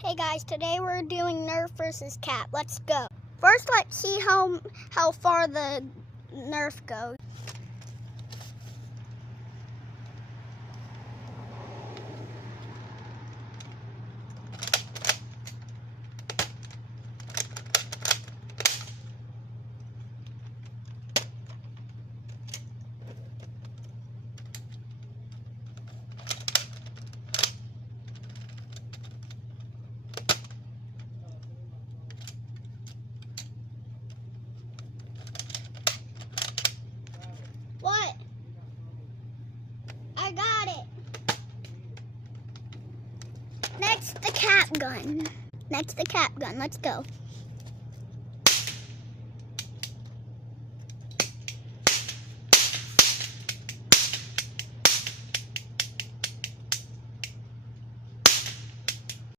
Hey guys, today we're doing Nerf versus Cap. Let's go. First, let's see how far the Nerf goes. What? I got it. Next, the Cap gun. Let's go.